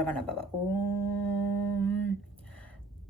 சரவணபவ. ஓம்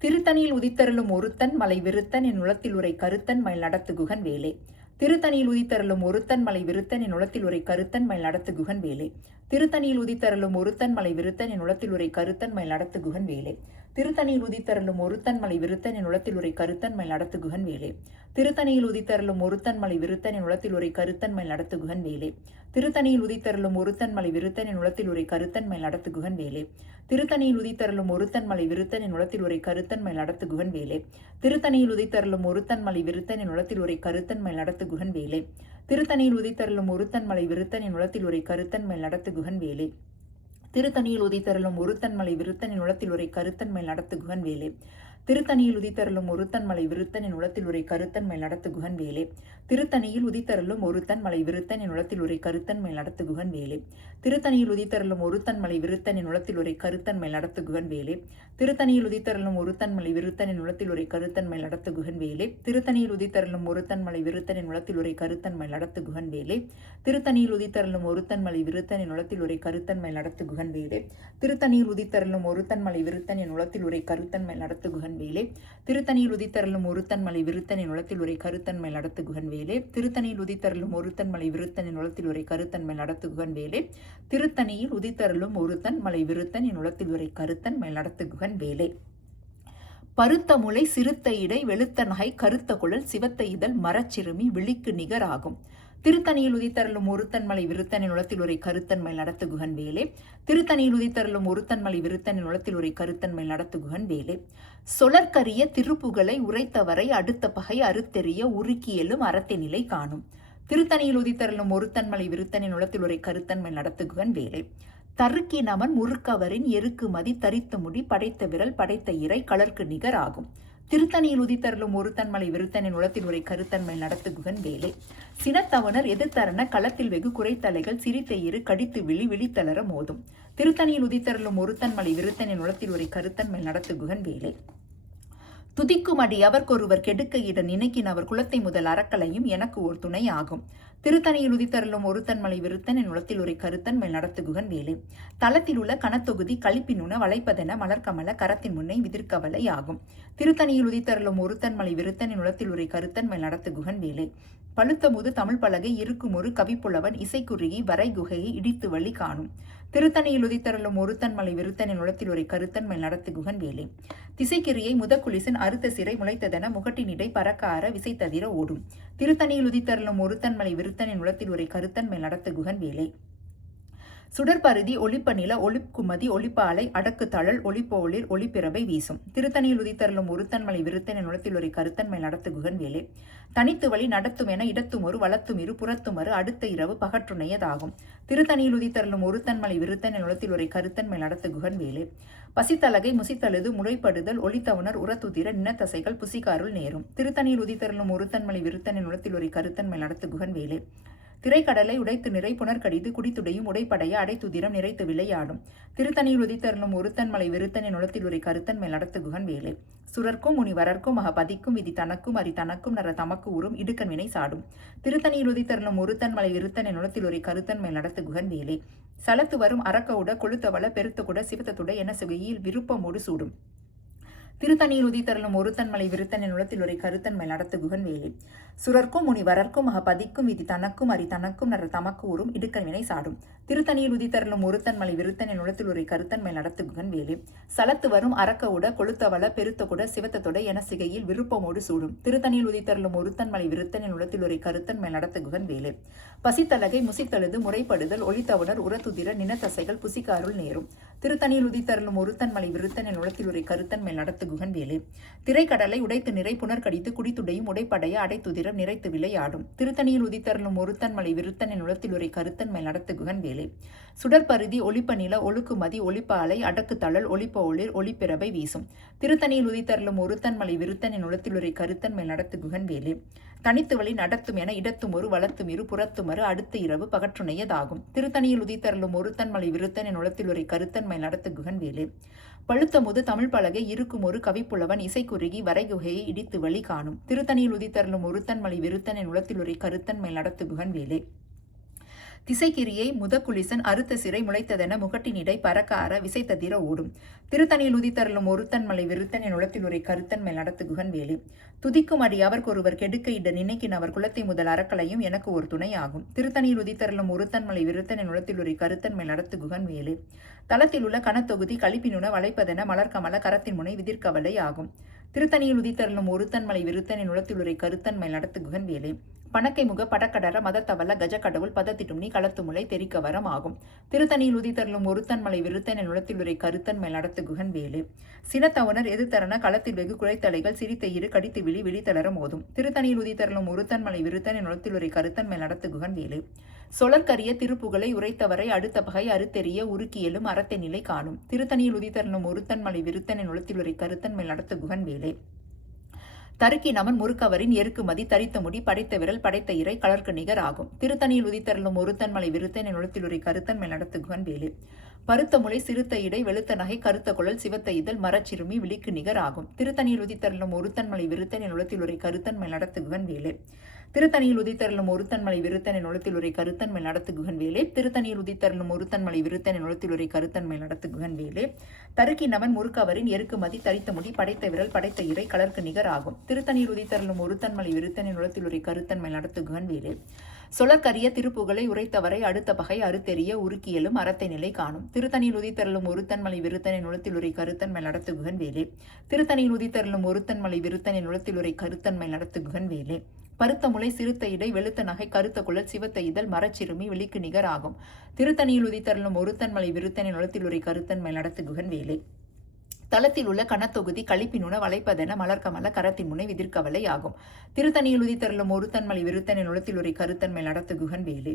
திருத்தணியில் உதித்தருளும் ஒருத்தன் மலை விருத்தன் என் உளத்தில் உரை கருத்தன் மயில் நடத்து குகன் வேலே. திருத்தணியில் உதித்தருளும் ஒருத்தன் மலை விருத்தன் என் உளத்தில் உரை கருத்தன் மயில் நடத்து குகன் வேலே. திருத்தணியில் உதித்தருளும் ஒருத்தன் மலை விருத்தன் என் உளத்தில் உரை கருத்தன் மயில் நடத்து குகன் வேலே. திருத்தணியில் உதித்தருளும் ஒருத்தன் மலை விருத்தன் என் உளத்தில் உரை கருத்தன் மயில் நடத்து குகன் வேலே. திருத்தணியில் உதித்தருளும் ஒருத்தன் மலை விருத்தன் என் உளத்தில் உரை கருத்தன் மயில் நடத்து குகன் வேலே. திருத்தணியில் உதித்தருளும் ஒருத்தன் மலை விருத்தன் என் உளத்தில் உரை கருத்தன் மயில் நடத்து குகன் வேலே. திருத்தணியில் உதித்தருளும் ஒருத்தன் மலை விருத்தன் என் உளத்தில் உரை கருத்தன் மயில் நடத்து குகன் வேலே. திருத்தணியில் உதித்தருளும் ஒருத்தன் மலை விருத்தன் என் உளத்தில் உரை கருத்தன் மயில் நடத்து குகன் வேலே. திருத்தணியில் உதித்தருளும் ஒருத்தன் மலை விருத்தன் என் உளத்தில் உரை கருத்தன் மயில் நடத்து குகன் வேலே. திருத்தணியில் உதித்தருளும் ஒருத்தன் மலை விருத்தன் என் உளத்தில் உரை கருத்தன் மயில் நடத்து குகன் வேலே. திருத்தணியில் உதித்தருளும் ஒருத்தன் மலை விருத்தன் என் உளத்தில் உரை கருத்தன் மயில் நடத்து குகன் வேலே. திருத்தணியில் உதித்தருளும் ஒருத்தன் மலை விருத்தன் என் உளத்தில் உரை கருத்தன் மயில் நடத்து குகன் வேலே. திருத்தணியில் உதித்தருளும் ஒருத்தன் மலை விருத்தன் என் உளத்தில் உரை கருத்தன் மயில் நடத்து குகன் வேலே. திருத்தணியில் உதித்தருளும் ஒருத்தன் மலை விருத்தன் என் உளத்தில் உரை கருத்தன் மயில் நடத்து குகன் வேலே. திருத்தணியில் உதித்தருளும் ஒருத்தன் மலை விருத்தன் என் உளத்தில் உரை கருத்தன் மயில் நடத்து குகன் வேலே. திருத்தணியில் உதித்தருளும் ஒருத்தன் மலை விருத்தன் என் உளத்தில் உரை கருத்தன் மயில் நடத்து குகன் வேலே. திருத்தணியில் உதித்தருளும் ஒருத்தன் மலை விருத்தன் என் உளத்தில் உரை கருத்தன் மயில் நடத்து குகன் வேலே. திருத்தணியில் உதித்தருளும் ஒருத்தன் மலை விருத்தன் என் உளத்தில் உரை கருத்தன் மயில் நடத்து குகன் வேலே. திருத்தணியில் உதித்தருளும் ஒருத்தன் மலை விருத்தன் என் உளத்தில் உரை கருத்தன் மயில் நடத்து குகன் வேலே. திருத்தணியில் உதித்தருளும் ஒருத்தன் மலை விருத்தன் என் உளத்தில் உரை கருத்தன் மயில் நடத்து குகன் வேலே. பருத்த முளை சிறுத்த இடை வெளுத்த நகை கருத்த குழல் சிவத்த இதழ் மரச்சிறுமி விழிக்கு நிகர் ஆகும். திருத்தணியில் உதித்தருளும் ஒருத்தன் மலை விருத்தன் என் உளத்தில் உரை கருத்தன் மயில் நடத்து குகன் வேலே. திருத்தணியில் உதித்தருளும் ஒருத்தன் மலை விருத்தன் என் உளத்தில் உரை கருத்தன் மயில் நடத்து குகன் வேலே. சொலற்கரிய திருப்புகளை உரைத்தவரை அடுத்த பகை அறுத்தெறிய உருக்கியலும் அறத்தை நிலை காணும். திருத்தணியில் உதித்தருளும் ஒருத்தன் மலை விருத்தன் என் உளத்தில் உரை கருத்தன் மயில் நடத்து குகன் வேலே. தருக்கி நமன் முறுக்கவரின் எருக்கு மதி தரித்த முடி படைத்த விரல் படைத்த இறை கலர்க்கு நிகர் ஆகும். திருத்தணியில் உதித்தருளும் ஒருத்தன் மலை விருத்தன் என் உளத்தில் உரை கருத்தன் மயில் நடத்து குகன் வேலே. சினத்தவனர் எதிர்த்தரன களத்தில் வெகு குறைத்தலைகள் சிரித்த இரு கடித்து விழி விழித்தளர மோதும். திருத்தணியில் உதித்தருளும் ஒருத்தன் மலை விருத்தன் என் உளத்தில் உரை கருத்தன் மயில் நடத்து குகன் வேலே. துதிக்கும் அடி அவர்க்கொருவர் கெடுக்க இட நினைக்கின் அவர் குலத்தை முதல் அறக்கலையும் எனக்கு ஓர் துணை ஆகும். திருத்தணியில் உதித்தருளும் ஒருத்தன் மலை விருத்தன் என் உளத்தில் உரை கருத்தன் மேல் நடத்து குகன் வேலே. தளத்தில் உள்ள கனத்தொகுதி களிப்பினுண வளைப்பதென மலர்கமல கரத்தின் முன்னை விதிர்கவலை ஆகும். திருத்தணியில் உதித்தருளும் ஒருத்தன் மலை விருத்தன் என் உளத்தில் உரை கருத்தன் மேல் நடத்து குகன் வேலே. பழுத்த முது தமிழ் பலகை இருக்கும் ஒரு கவிப்புலவன் இசைக்குறுகி வரை குகையை இடித்து வழி காணும். திருத்தணியில் உதித்தருளும் ஒருத்தன் மலை விருத்தன் என் உளத்தில் உரை கருத்தன் மேல் நடத்து குகன் வேலே. திசைக்கிரியை முதக்குலிசன் அறுத்த சிறை முளைத்ததென முகட்டினிடை பறக்கார விசைத்ததிர ஓடும். திருத்தணியில் உதித்தருளும் ஒருத்தன் மலை விருத்தன் என் உளத்தில் உரை கருத்தன் மேல் நடத்து குகன் வேலே. சுடற்பருதி ஒளிப்ப நில ஒளிக்குமதி ஒளிப்பாலை அடக்கு தழல் ஒளிப்போளிர் ஒளிப்பிறவை வீசும். திருத்தணியில் உதித்தருளும் ஒருத்தன் மலை விருத்தன் என் உளத்தில் ஒரு கருத்தன் மேல் நடத்து குகன் வேலே. தனித்து வழி நடத்தும் என இடத்தும் ஒரு வளத்தும் இரு புறத்துமறு அடுத்த இரவு பகற்றுணையதாகும். திருத்தணியில் உதித்தருளும் ஒருத்தன் மலை விருத்தன் என் உளத்தில் ஒரு கருத்தன் மேல் நடத்து குகன் வேலே. பசித்தலகை முசித்தழுது முளைப்படுதல் ஒளித்தவனர் உரத்துதிர நினத்தசைகள் புசிகாருள் நேரும். திருத்தணியில் உதித்தருளும் ஒருத்தன் மலை விருத்தன் என் உளத்தில் ஒரு கருத்தன் மேல் நடத்து குகன் வேலே. திரைக்கடலை உடைத்து நிறை புனர்கடிது குடித்துடையும் உடைப்படைய அடைத்துதிரம் நிறைத்து விளையாடும். திருத்தணியில் உதித்தருளும் ஒருத்தன் மலை விருத்தன் என் உளத்தில் உரை கருத்தன் மேல் நடத்து குகன் வேலே. சுரர்க்கும் முனி வரர்க்கும் மக பதிக்கும் விதி தனக்கும் அரி தனக்கும் நர தமக்கு உறும் இடுக்கன் வினை சாடும். திருத்தணியில் உதித்தருளும் ஒருத்தன் மலை விருத்தன் என் உளத்தில் உரை கருத்தன் மேல் நடத்து குகன் வேலே. சலத்து வரும் அரக்கவுட கொளுத்தவள பெருத்துக்குட சிவத்தத்துட என சுகையில் விருப்பமோடு சூடும். திருத்தணியில் உதித்தருளும் ஒருத்தன் மலை விருத்தன் என் உளத்தில் உரை கருத்தன் மேல் நடத்து குகன் வேலே. சுரர்க்கும் முனி வரர்க்கும் மக பதிக்கும் விதி தனக்கும் அரி தனக்கும் நர தமக்கு உறும் இடுக்கன் வினை சாடும். திருத்தணியில் உதித்தருளும் ஒருத்தன் மலை விருத்தன் என் உளத்தில் உரை கருத்தன் மேல் நடத்து குகன் வேலே. சலத்து வரும் அரக்கவுட கொளுத்தவள பெருத்தகுட சிவத்தத்துட என சிகையில் விருப்பமோடு சூடும். திருத்தணியில் உதித்தருளும் ஒருத்தன் மலை விருத்தன் என் உளத்தில் உரை கருத்தன் மேல் நடத்து குகன் வேலே. பசித்தலகை முசித்தழுது முறைப்படுதல் ஒளித்தவனர் உரத்துதிர நினத்தசைகள் புசிகாருள் நேரும். திருத்தணியில் உதித்தருளும் ஒருத்தன் மலை விருத்தன் என் உளத்தில் உரை கருத்தன் மேல் நடத்து குகன் வேலே. திரைக்கடலை உடைத்து நிறை புனர்கடித்து குடித்துடையும் உடைப்படைய அடைத்துதிரம் நிறைத்து விளையாடும். திருத்தணியில் உதித்தருளும் ஒருத்தன் மலை விருத்தன் என் உளத்தில் உரை கருத்தன் மேல் நடத்து குகன் வேலே. சுடற்பருதி ஒளிப்ப நில ஒழுக்குமதி ஒளிப்பாலை அடக்கு தழல் ஒளிப்ப ஒளிர் ஒளிப்பிறவை வீசும். திருத்தணியில் உதித்தருளும் ஒருத்தன் மலை விருத்தன் என் உளத்தில் உரை கருத்தன் மேல் நடத்து குகன் வேலே. தனித்து வழி நடத்தும் என இடத்தும் ஒரு வளத்தும் இரு புறத்துமறு அடுத்த இரவு பகற்றுணையதாகும். திருத்தணியில் உதித்தருளும் ஒருத்தன் மலை விருத்தன் என் உளத்தில் உரை கருத்தன் மேல் நடத்து குகன் வேலே. பழுத்த முது தமிழ் பலகை இருக்கும் ஒரு கவிப்புலவன் இசைக்குறுகி வரைகுகையை இடித்து வழி காணும். திருத்தணியில் உதித்தருளும் ஒருத்தன் மலை விருத்தன் என் உளத்தில் உரை கருத்தன் மேல் நடத்து குகன் வேலே. திசைக்கிரியை முதக்குலிசன் அறுத்த சிறை முளைத்ததென முகட்டினிடை பறக்கார விசைத்ததிர ஓடும். திருத்தணியில் உதித்தருளும் ஒருத்தன் மலை விருத்தன் என் உளத்தில் உரை கருத்தன் மேல் நடத்து குகன் வேலி. துதிக்கும் அடி அவர்க்கொருவர் கெடுக்க இட நினைக்கின் அவர் குலத்தை முதல் அறக்கலையும் எனக்கு ஒரு துணை ஆகும். திருத்தணியில் உதித்தருளும் ஒருத்தன் மலை விருத்தன் என் உளத்தில் உரை கருத்தன் மேல் நடத்து குகன் வேலி. தளத்தில் உள்ள கனத்தொகுதி கழிப்பினுண வளைப்பதென மலர்கமல கரத்தின் முனை விதிர்கவலை ஆகும். திருத்தணியில் உதித்தருளும் ஒருத்தன் மலை விருத்தன் என் உளத்தில் உரை கருத்தன் மேல் நடத்து குகன் வேலி. பணக்கை முக படக்கடர மதத்தவல்ல கஜக்கடவுள் பதத்திட்டும் நீ களத்து முலை தெரிக்கவரம் ஆகும். திருத்தணியில் உதித்தருளும் ஒருத்தன் மலை விருத்தன் என் உளத்தில் உரை கருத்தன் மேல் நடத்து குகன் வேலு. சினத்தவனர் எதிர்த்தரன களத்தில் வெகு குழைத்தலைகள் சிரித்த இரு கடித்து விழி விழித்தளர மோதும். திருத்தணியில் உதித்தருளும் ஒருத்தன் மலை விருத்தன் என் உளத்தில் உரை கருத்தன் மேல் நடத்து குகன் வேலு. சொலற்கரிய திருப்புகளை உரைத்தவரை அடுத்த பகை அறுத்தெறிய உருக்கியலும் அறத்தை நிலை காணும். திருத்தணியில் உதித்தருளும் ஒருத்தன் மலை விருத்தன் என் உளத்தில் உரை கருத்தன் மேல் நடத்து குகன் வேலே. தருக்கி நமன் முறுக்கவரின் எருக்குமதி தரித்த முடி படைத்த விரல் படைத்த இறை கலர்க்கு நிகர் ஆகும். திருத்தணியில் உதித்தருளும் ஒருத்தன் மலை விருத்தன் என் உளத்தில் உரை கருத்தன் மேல் நடத்து குகன் வேலு. பருத்த முளை சிறுத்த இடை வெளுத்த நகை கருத்த குழல் சிவத்த இதழ் மரச்சிறுமி விழிக்கு நிகர் ஆகும். திருத்தணியில் உதித்தருளும் ஒருத்தன் மலை விருத்தன் என் உளத்தில் உரை கருத்தன் மேல் நடத்து குகன் வேலு. திருத்தணியில் உதித்தருளும் ஒருத்தன் மலை விருத்தன் என் உளத்தில் உரை கருத்தன் மேல் நடத்து குகன் வேலே. திருத்தணியில் உதித்தருளும் ஒருத்தன் மலை விருத்தன் என் உளத்தில் உரை கருத்தன் மேல் நடத்து குகன் வேலே. தருக்கி நமன் முறுக்கவரின் எருக்குமதி தரித்த முடி படைத்த விரல் படைத்த இறை கலர்க்கு நிகர் ஆகும். திருத்தணியில் உதித்தருளும் ஒருத்தன் மலை விருத்தன் என் உளத்தில் உரை கருத்தன் மேல் நடத்து குகன் வேலே. சொலற்கரிய திருப்புகளை உரைத்தவரை அடுத்த பகை அறுத்தெறிய உருக்கியலும் அறத்தை நிலை காணும். திருத்தணியில் உதித்தருளும் ஒருத்தன் மலை விருத்தன் என் உளத்தில் உரை கருத்தன் மேல் நடத்து குகன் வேலே. திருத்தணியில் உதித்தருளும் ஒருத்தன் மலை விருத்தன் என் உளத்தில் உரை கருத்தன் மேல் நடத்து குகன் வேலே. பருத்த முளை சிறுத்த இடை வெளுத்த நகை கருத்த குழல் சிவத்த இதழ் மரச்சிறுமி விழிக்கு நிகர் ஆகும். திருத்தணியில் உதித்தருளும் ஒருத்தன் மலை விருத்தன் என் உளத்தில் உரை கருத்தன் மேல் நடத்து குகன் வேலே. தளத்தில் உள்ள கனத்தொகுதி கழிப்பினுண வளைப்பதென மலர்கமல கரத்தின் முனை விதிர்கவலை ஆகும். திருத்தணியில் உதித்தருளும் ஒருத்தன் மலை விருத்தன் என் உளத்தில் உரை கருத்தன் மேல் நடத்து குகன் வேலு.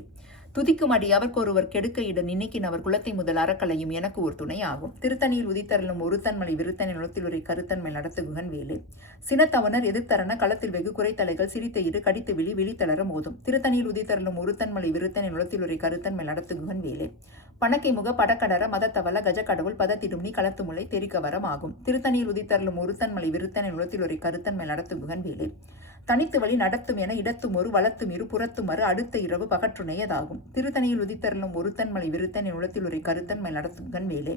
துதிக்கும் அடி அவர்க்கொருவர் கெடுக்க இட நினைக்கின் அவர் குலத்தை முதல் அறக்கலையும் எனக்கு ஒரு துணை ஆகும். திருத்தணியில் உதித்தருளும் ஒருத்தன் மலை விருத்தன் என் உளத்தில் உரை கருத்தன் மேல் நடத்து குகன் வேலு. சினத்தவனர் எதிர்த்தரன களத்தில் வெகு குறைத்தலைகள் சிரித்த இரு கடித்து விழி விழித்தளர மோதும். திருத்தணியில் உதித்தருளும் ஒருத்தன் மலை விருத்தன் என் உளத்தில் உரை கருத்தன் மேல் நடத்து குகன் வேலு. பணக்கை முக படக்கடர மதத்தவல கஜக்கடவுள் பதத்திடும் நீ களத்து முலை தெரிக்கவரம் ஆகும். திருத்தணியில் உதித்தருளும் ஒருத்தன் மலை விருத்தன் என் உளத்தில் உரை கருத்தன் மேல் நடத்து குகன் வேலு. தனித்து வழி நடத்தும் என இடத்தும் ஒரு வளத்தும் இரு புறத்துமறு அடுத்த இரவு பகற்றுணையதாகும். திருத்தணியில் உதித்தருளும் ஒருத்தன் மலை விருத்தன் என் உளத்தில் உரை கருத்தன் மேல் நடத்து குகன் வேலே.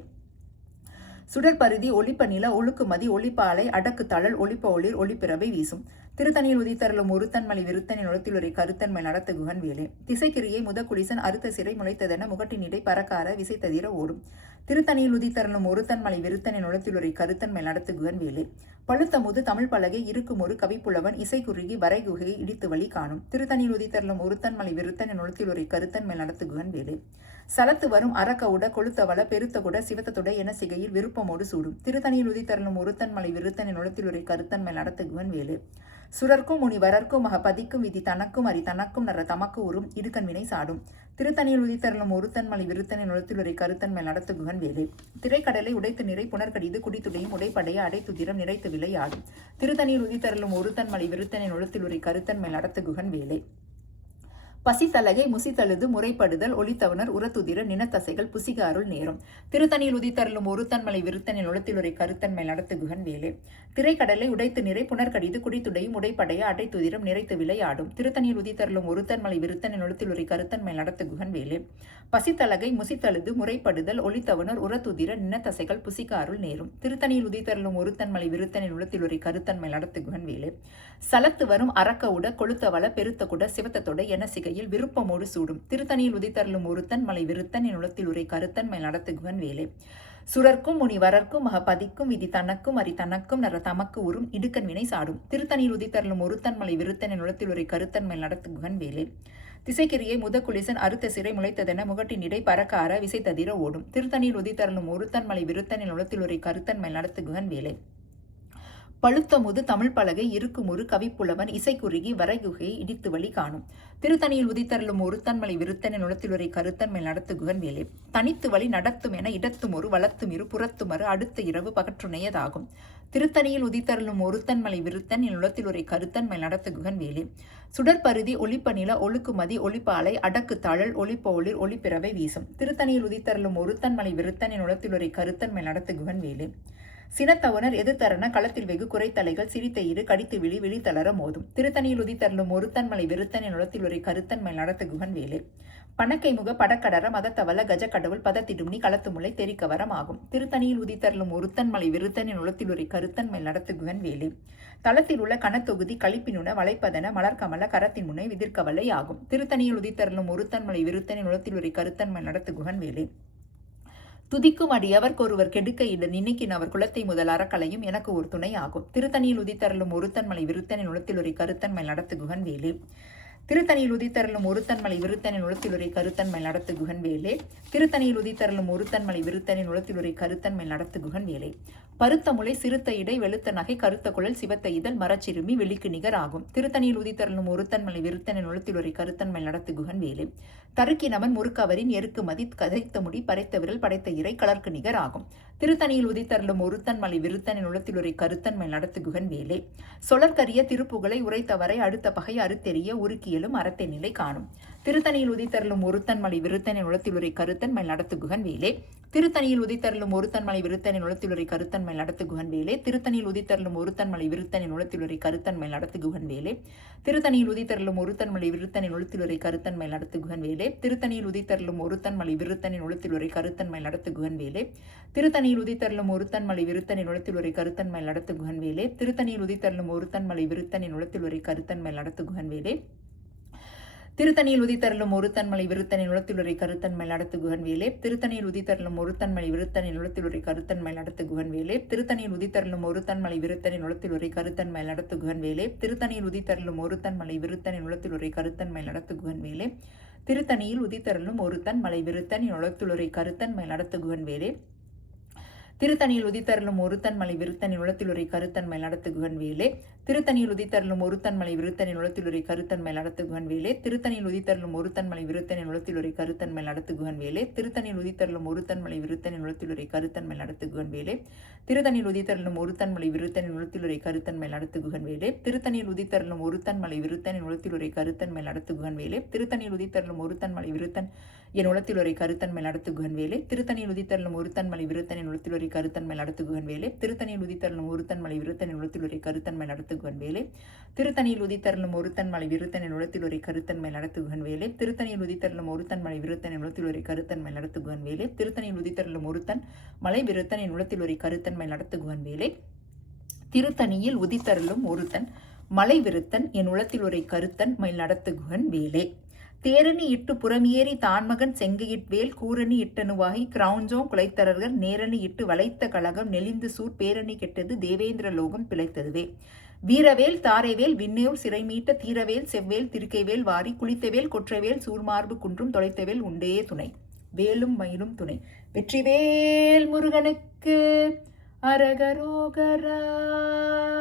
சுடற்பருதி ஒளிப்ப நில ஒழுக்குமதி ஒளிப்பாலை அடக்கு தழல் ஒளிப்ப ஒளிர் ஒளிப்பிறவை வீசும். திருத்தணியில் உதித்தருளும் ஒருத்தன் மலை விருத்தன் என் உளத்தில் உரை கருத்தன் மேல் நடத்து குகன் வேலே. திசைக்கிரியை முதக்குலிசன் அறுத்த சிறை முளைத்ததென முகட்டினிடை பறக்கார விசைத்ததிர ஓடும். திருத்தணியில் உதித்தருளும் ஒருத்தன் மலை விருத்தன் என் உளத்தில் உரை கருத்தன் மேல் நடத்து குகன் வேலே. பழுத்த முது தமிழ் பலகை இருக்கும் ஒரு கவிப்புலவன் இசை குறுகி வரைகுகையை இடித்து வழி காணும். திருத்தணியில் உதித்தருளும் ஒருத்தன் மலை விருத்தன் என் உளத்தில் உரை கருத்தன் மேல் நடத்து குகன் வேலே. சலத்து வரும் அறக்கவுட கொளுத்தவள பெருத்தகுட சிவத்தத்துட என சிகையில் விருப்பமோடு சூடும். திருத்தணியில் உதித்தருளும் ஒருத்தன் மலை விருத்தன் என் உளத்தில் உரை கருத்தன் மேல் நடத்து குகன் வேலு. சுரர்க்கும் முனி வரர்க்கும் மக பதிக்கும் விதி தனக்கும் அரி தனக்கும் நர தமக்கு உறும் இடுக்கண் வினை சாடும். திருத்தணியில் உதித்தருளும் ஒருத்தன் மலை விருத்தன் என் உளத்தில் உரை கருத்தன் மேல் நடத்து குகன் வேலு. திரைக்கடலை உடைத்து நிறை புனர்கடிது குடித்துடையும் உடைப்படைய அடைத்துதிரம் நிறைத்து விளையாடும். திருத்தணியில் உதித்தருளும் ஒருத்தன் மலை விருத்தன் என் உளத்தில் உரை கருத்தன் மேல் நடத்து குகன் வேலே. பசித்தலகை முசித்தழுது முறைப்படுதல் ஒளித்தவனர் உரத்துதிர நினத்தசைகள் புசிக அருள் நேரும். திருத்தணியில் உதித்தருளும் ஒருத்தன் மலை விருத்தன் என் உளத்தில் உரை கருத்தன் மேல் நடத்து குகன் வேலே. திரைக்கடலை உடைத்து நிறை புனர்கடிது குடித்துடையும் உடைப்படைய அடைத்துதிரம் நிறைத்து விளையாடும். திருத்தணியில் உதித்தருளும் ஒருத்தன் மலை விருத்தன் என் உளத்தில் உரை கருத்தன் மேல் நடத்து குகன் வேலே. பசித்தலகை முசித்தழுது முறைப்படுதல் ஒளித்தவனர் உரத்துதிர நினத்தசைகள் புசிக அருள் நேரும். திருத்தணியில் உதித்தருளும் ஒருத்தன் மலை விருத்தன் என் உளத்தில் உரை கருத்தன் மேல் நடத்து குகன் வேலே. சலத்து வரும் அறக்கவுட கொளுத்தவள பெருத்தகுட சிவத்தத்தொட என சிகையில் விருப்பமோடு சூடும். திருத்தணியில் உதித்தருளும் ஒருத்தன் மலை விருத்தன் என் உளத்தில் உரை கருத்தன் மேல் நடத்து குகன் வேலே. சுரர்க்கும் முனி வரர்க்கும் மக பதிக்கும் விதி தனக்கும் அரி தனக்கும் நர தமக்கு உறும் இடுக்கண் வினை சாடும். திருத்தணியில் உதித்தருளும் ஒருத்தன் மலை விருத்தன் என் உளத்தில் உரை கருத்தன் மேல் நடத்து குகன் வேலே. திசைக்கிரியை முதக்குலிசன் அறுத்த சிறை முளைத்ததென முகட்டின் இடை பறக்கார விசைத்ததிர ஓடும். திருத்தணியில் உதித்தருளும் ஒருத்தன் மலை விருத்தன் என் உளத்தில் உரை கருத்தன் மேல் நடத்து குகன் வேலே. பழுத்த முது தமிழ் பலகை இருக்கும் ஒரு கவிப்புலவன் இசை குறுகி வரைகுகையை இடித்து வழி காணும். திருத்தணியில் உதித்தருளும் ஒருத்தன் மலை விருத்தன் என் உளத்தில் உரை கருத்தன் மேல் நடத்து குகன் வேலே. தனித்து வழி நடத்தும் என இடத்தும் ஒரு வளத்தும் இரு புறத்துமறு அடுத்த இரவு பகற்றுணையதாகும். திருத்தணியில் உதித்தருளும் ஒருத்தன் மலை விருத்தன் என் உளத்தில் உரை கருத்தன் மேல் நடத்து குகன் வேலே. சுடற்பருதி ஒளிப்ப நில ஒழுக்குமதி ஒளிப்பாலை அடக்கு தழல் ஒளிப்ப ஒளிர் ஒளிப்பிறவை வீசும். திருத்தணியில் உதித்தருளும் ஒருத்தன் மலை விருத்தன் என் உளத்தில் உரை கருத்தன் மேல் நடத்து குகன் வேலே. சினத்தவனர் எதிர்த்தரன களத்தில் வெகு குறைத்தலைகள் சிரித்த இரு கடித்து விழி விழித்தளர மோதும். திருத்தணியில் உதித்தருளும் ஒருத்தன் மலை விருத்தன் என் உளத்தில் உரை கருத்தன் மேல் நடத்து குகன் வேலே. பணக்கைமுக படக்கடர மதத்தவல கஜக்கடவுள் பதத்திடும் நீ களத்துமுலை தெரிக்கவரம் ஆகும். திருத்தணியில் உதித்தருளும் ஒருத்தன் மலை விருத்தனின் உளத்திலுரை கருத்தன் மேல் நடத்துகுவன் வேலே. தளத்தில் உள்ள கணத்தொகுதி களிப்பினுண வளைப்பதன மலர்கமல கரத்தின் முனை விதிர்கவலை ஆகும். திருத்தணியில் உதித்தருளும் ஒருத்தன் மலை விருத்தனின் உளத்திலுரை கருத்தன் மேல் நடத்துகுவன் வேலே. துதிக்கும் அடியவர்க்கொருவர் கெடுக்க இட நினைக்கின் அவர் குலத்தை முதல் அறக்கலையும் எனக்கு ஒரு துணை ஆகும். திருத்தணியில் உதித்தருளும் ஒருத்தன் மலை விருத்தனின் உளத்திலுரை கருத்தன் மேல் நடத்துகுவன் வேலே. திருத்தணியில் உதித்தருளும் ஒருத்தன் மலை விருத்தனின் உளத்திலுரை கருத்தன் மேல் நடத்துகுகன் வேலே. திருத்தணியில் உதித்தருளும் ஒருத்தன் மலை விருத்தனின் உளத்திலுரை கருத்தன் மேல் நடத்துகுகன் வேலே. பருத்த முளை சிறுத்த இடை வெளுத்த நகை கருத்த குழல் சிவத்த இதழ் மரச்சிறுமி வெளிக்கு நிகர் ஆகும். திருத்தணியில் உதித்தருளும் ஒருத்தன் மலை விருத்தனின் உளத்திலுரை கருத்தன் மேல் நடத்துகுகன் வேலே. தருக்கினவன் முறுக்கவரின் எருக்கு மதி கதைத்த முடி படைத்த விரல் படைத்த இறை கலர்க்கு நிகர் ஆகும். திருத்தணியில் உதித்தருளும் ஒருத்தன் மலை விருத்தனின் உளத்திலுரை கருத்தன் மேல் நடத்துகுகன் வேலே. சொலற்கரிய திருப்புகளை உரைத்தவரை அடுத்த பகை அறுத்தெறிய உருக்கியலும் அறத்தை நிலை காணும். திருத்தணியில் உதித்தருளும் ஒருத்தன் மலை விருத்தனின் உளத்திலுரை கருத்தன் மேல் நடத்துகுகன் வேலே. திருத்தணியில் உதித்தருளும் ஒருத்தன் மலை விருத்தனின் உளத்திலுரை கருத்தன் மேல் நடத்துகுகன் வேலே. திருத்தணியில் உதித்தருளும் ஒருத்தன் மலை விருத்தனின் உளத்திலுரை கருத்தன் மேல் நடத்துகுகன் வேலே. திருத்தணியில் உதித்தருளும் ஒருத்தன் மலை விருத்தனின் உளத்திலுரை கருத்தன் மேல் நடத்துகுகன் வேலே. திருத்தணியில் உதித்தருளும் ஒருத்தன் மலை விருத்தனின் உளத்திலுரை கருத்தன் மேல் நடத்துகுகன் வேலே. திருத்தணியில் உதித்தருளும் ஒருத்தன் மலை விருத்தனின் உளத்திலுரை கருத்தன் மேல் நடத்துகுகன் வேலே. திருத்தணியில் உதித்தருளும் ஒருத்தன் மலை விருத்தனின் உளத்திலுரை கருத்தன் மேல் நடத்துகுகன் வேலே. திருத்தணியில் உதித்தருளும் ஒருத்தன் மலை விருத்தனின் உளத்திலுரை கருத்தன் மேல் நடத்துகுகன் வேலே. திருத்தணியில் உதித்தருளும் ஒருத்தன் மலை விருத்தனின் உளத்திலுரை கருத்தன் மேல் நடத்துகுகன் வேலே. திருத்தணியில் உதித்தருளும் ஒருத்தன் மலை விருத்தனின் உளத்திலுரை கருத்தன் மேல் நடத்துகுகன் வேலே. திருத்தணியில் உதித்தருளும் ஒருத்தன் மலை விருத்தனின் உளத்திலுரை கருத்தன் மேல் நடத்துகுகன் வேலே. திருத்தணியில் உதித்தருளும் ஒருத்தன் மலை விருத்தனின் உளத்திலுரை கருத்தன் மேல் நடத்துகுகன் வேலே. திருத்தணியில் உதித்தருளும் ஒருத்தன் மலை விருத்தனின் உளத்திலுரை கருத்தன் மேல் நடத்துகுகன் வேலே. திருத்தணியில் உதித்தருளும் ஒருத்தன் மலை விருத்தனின் உளத்திலுரை கருத்தன் மேல் நடத்துகுகன் வேலே. திருத்தணியில் உதித்தருளும் ஒருத்தன் மலை விருத்தனின் உளத்திலுரை கருத்தன் மேல் நடத்துகுகன் வேலே. திருத்தணியில் உதித்தருளும் ஒருத்தன் மலை விருத்தனின் உளத்திலுரை கருத்தன் மேல் நடத்துகுகன் வேலே. திருத்தணியில் உதித்தருளும் ஒருத்தன் மலை விருத்தனின் உளத்திலுரை கருத்தன் மேல் நடத்துகுகன் வேலே. திருத்தணியில் உதித்தருளும் ஒருத்தன் மலை விருத்தனின் உளத்திலுரை கருத்தன் மேல் நடத்துகுகன் வேலே. திருத்தணியில் உதித்தருளும் ஒருத்தன் மலை விருத்தன் என் உளத்திலுரை கருத்தன் மேல் நடத்துகுகன் வேலே. திருத்தணியில் உதித்தருளும் ஒருத்தன் மலை விருத்தனின் உளத்திலுரை கருத்தன் மேல் நடத்துகுகன் வேலே. திருத்தணியில் உதித்தருளும் ஒருத்தன் மலை விருத்தனின் உளத்திலுரை கருத்தன் மேல் நடத்துகுகன் வேலே. திருத்தணியில் உதித்தருளும் ஒருத்தன் மலை விருத்தனின் உளத்திலுரை கருத்தன் மேல் நடத்துகுகன் வேலே. திருத்தணியில் உதித்தருளும் ஒருத்தன் மலை விருத்தனின் உளத்திலுரை கருத்தன் மேல் நடத்துகுகன் வேலே. திருத்தணியில் உதித்தருளும் ஒருத்தன் மலை விருத்தனின் உளத்திலுரை கருத்தன் மேல் நடத்துகுகன் வேலே. திருத்தணியில் உதித்தருளும் ஒருத்தன் மலை விருத்தன் என் உளத்திலுரை கருத்தன் மேல் நடத்துகுகன் வேலே. தேரணி இட்டு புறமியேறி தான்மகன் செங்கையிட்வேல் கூரணி இட்டனுவாகி கிரௌஞ்சோம் குலைத்தரர்கள் நேரணி இட்டு வளைத்த கழகம் நெளிந்து சூர் பேரணி கெட்டது தேவேந்திர லோகம் பிழைத்ததுவே. வீரவேல் தாரைவேல் விண்ணேர் சிறை மீட்ட தீரவேல் செவ்வேல் திருக்கைவேல் வாரி குளித்தவேல் கொற்றவேல் சூர்மார்பு குன்றும் தொலைத்தவேல் உண்டே துணை. வேலும் மயிலும் துணை. வெற்றிவேல் முருகனுக்கு அரகரோகரா.